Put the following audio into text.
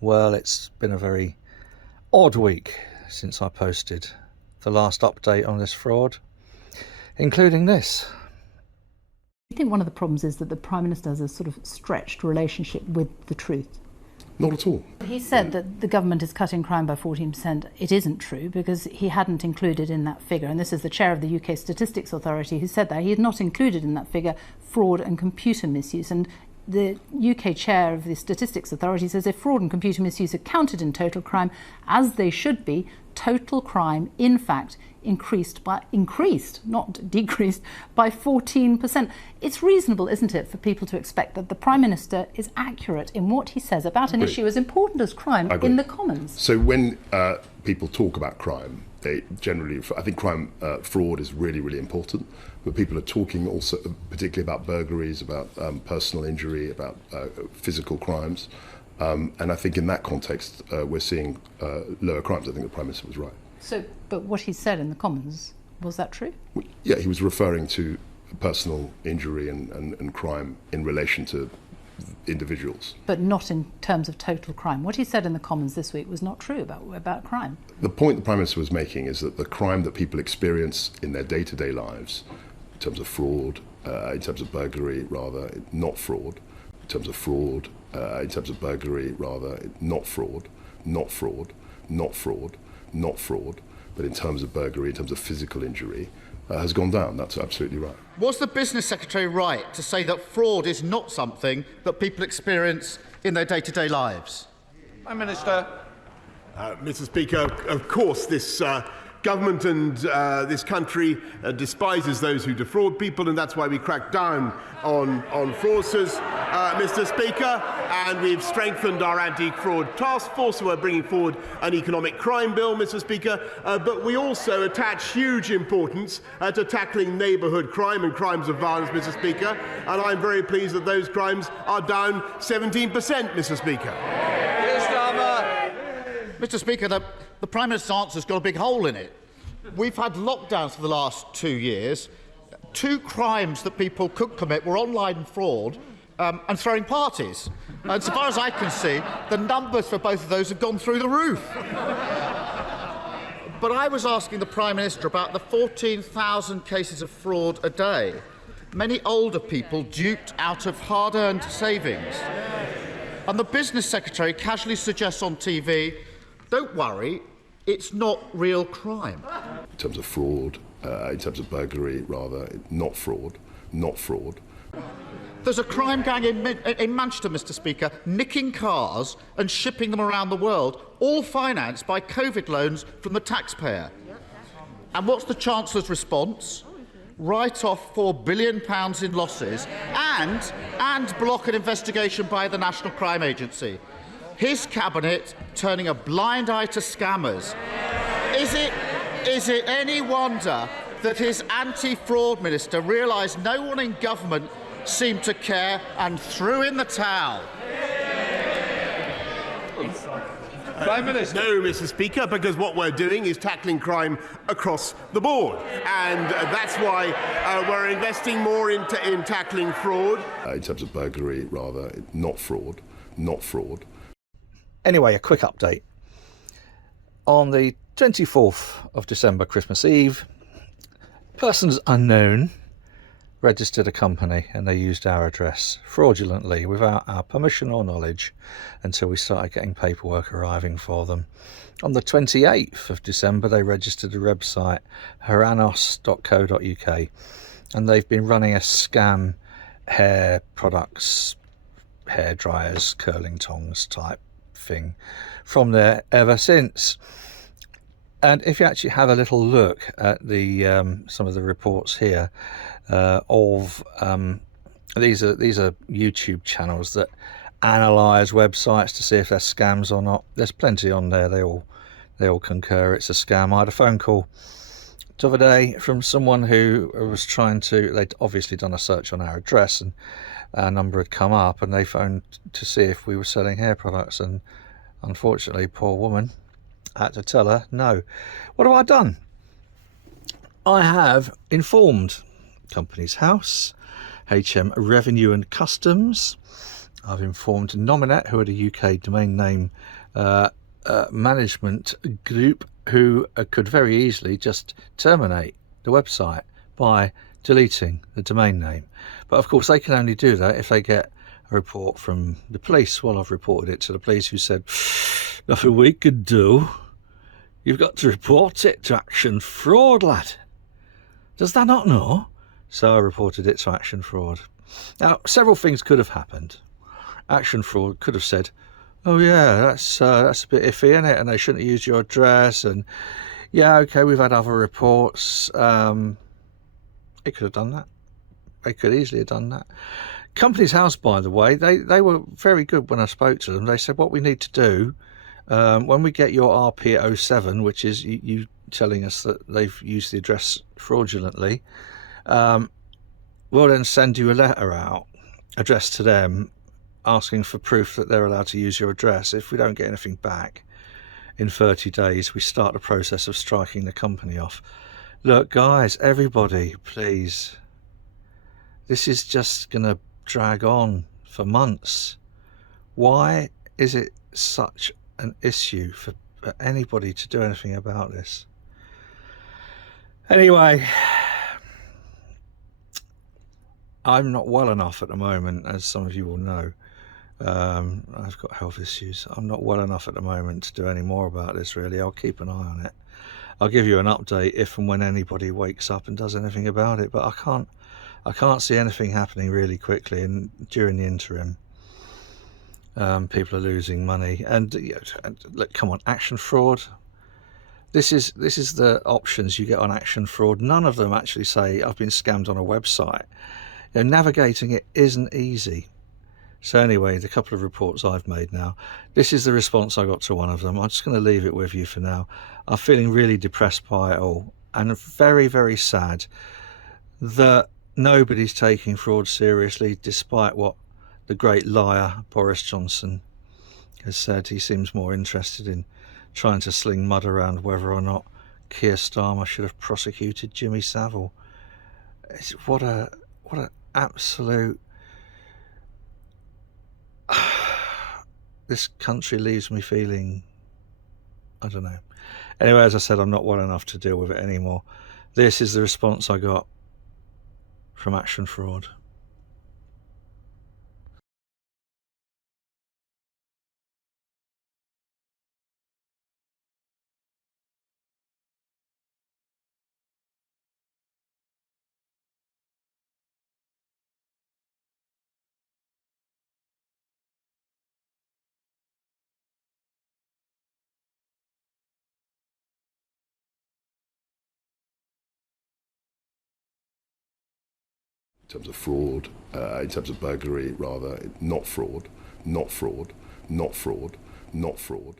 Well, it's been a very odd week since I posted the last update on this fraud, including this. I think one of the problems is that the Prime Minister has a sort of stretched relationship with the truth. Not at all. He said that the government is cutting crime by 14%. It isn't true, because he hadn't included in that figure, and this is the chair of the UK Statistics Authority who said that, he had not included in that figure fraud and computer misuse. And the UK chair of the Statistics Authority says if fraud and computer misuse are counted in total crime, as they should be, total crime, in fact, increased, not decreased, by 14%. It's reasonable, isn't it, for people to expect that the Prime Minister is accurate in what he says about an issue as important as crime in the Commons? So when people talk about crime, they generally, I think fraud is really, really important, but people are talking also particularly about burglaries, about personal injury, about physical crimes. And I think in that context, we're seeing lower crimes. I think the Prime Minister was right. So, but what he said in the Commons, was that true? Yeah, he was referring to personal injury and crime in relation to individuals. But not in terms of total crime. What he said in the Commons this week was not true about crime. The point the Prime Minister was making is that the crime that people experience in their day-to-day lives, in terms of fraud, in terms of burglary, rather, not fraud, in terms of fraud, in terms of burglary, rather, not fraud, not fraud, not fraud, not fraud, but in terms of burglary, in terms of physical injury, has gone down. That's absolutely right. Was the Business Secretary right to say that fraud is not something that people experience in their day-to-day lives? Prime Minister. Mr. Speaker, of course this government and this country despises those who defraud people, and that's why we crack down on fraudsters, Mr. Speaker, and we've strengthened our anti-fraud task force. We're bringing forward an economic crime bill, Mr. Speaker, but we also attach huge importance to tackling neighbourhood crime and crimes of violence, Mr. Speaker, and I'm very pleased that those crimes are down 17%, Mr. Speaker. Mr. Speaker, the Prime Minister's answer's got a big hole in it. We've had lockdowns for the last 2 years. 2 crimes that people could commit were online fraud and throwing parties. And so far as I can see, the numbers for both of those have gone through the roof. But I was asking the Prime Minister about the 14,000 cases of fraud a day. Many older people duped out of hard-earned savings. And the Business Secretary casually suggests on TV, don't worry, it's not real crime. In terms of fraud, in terms of burglary, rather, not fraud, not fraud. There's a crime gang in Manchester, Mr. Speaker, nicking cars and shipping them around the world, all financed by COVID loans from the taxpayer. And what's the Chancellor's response? Write off £4 billion in losses and block an investigation by the National Crime Agency. His cabinet turning a blind eye to scammers. Is it any wonder that his anti-fraud minister realised no one in government seemed to care and threw in the towel? Prime Minister. No, Mr. Speaker, because what we're doing is tackling crime across the board, and that's why we're investing more in tackling fraud. In terms of burglary, rather, not fraud, not fraud. Anyway, a quick update. On the 24th of December, Christmas Eve, persons unknown registered a company and they used our address fraudulently without our permission or knowledge until we started getting paperwork arriving for them. On the 28th of December, they registered a website, heranos.co.uk, and they've been running a scam hair products, hair dryers, curling tongs type thing from there ever since. And if you actually have a little look at the some of the reports here of these are YouTube channels that analyze websites to see if they're scams or not. There's plenty on there. They all concur it's a scam. I had a phone call the other day from someone who was trying to, they'd obviously done a search on our address and our number had come up, and they phoned to see if we were selling hair products, and unfortunately, poor woman, I had to tell her no. What have I done? I have informed Companies House, HM Revenue and Customs, I've informed Nominet, who are the UK domain name management group, who could very easily just terminate the website by deleting the domain name. But of course they can only do that if they get a report from the police. Well, I've reported it to the police, who said, nothing we could do. You've got to report it to Action Fraud, lad. Does that not know? So I reported it to Action Fraud. Now, several things could have happened. Action Fraud could have said, oh yeah, that's a bit iffy, isn't it? And they shouldn't have used your address. And yeah, okay, we've had other reports. It could have done that. They could easily have done that. Companies House, by the way, they were very good when I spoke to them. They said, what we need to do, when we get your RP at 07, which is you telling us that they've used the address fraudulently, we'll then send you a letter out addressed to them asking for proof that they're allowed to use your address. If we don't get anything back in 30 days, we start the process of striking the company off. Look, guys, everybody, please. This is just going to drag on for months. Why is it such an issue for anybody to do anything about this? Anyway, I'm not well enough at the moment, as some of you will know. I've got health issues. I'm not well enough at the moment to do any more about this, really. I'll keep an eye on it. I'll give you an update if and when anybody wakes up and does anything about it, but I can't see anything happening really quickly, and during the interim, people are losing money. And look, come on, Action Fraud. This is the options you get on Action Fraud. None of them actually say I've been scammed on a website. You know, navigating it isn't easy. So anyway, the couple of reports I've made now, this is the response I got to one of them. I'm just going to leave it with you for now. I'm feeling really depressed by it all, and very, very sad that nobody's taking fraud seriously, despite what the great liar Boris Johnson has said. He seems more interested in trying to sling mud around whether or not Keir Starmer should have prosecuted Jimmy Savile. What an absolute... This country leaves me feeling, I don't know. Anyway, as I said, I'm not well enough to deal with it anymore. This is the response I got from Action Fraud. In terms of fraud, in terms of burglary, rather, not fraud, not fraud, not fraud, not fraud.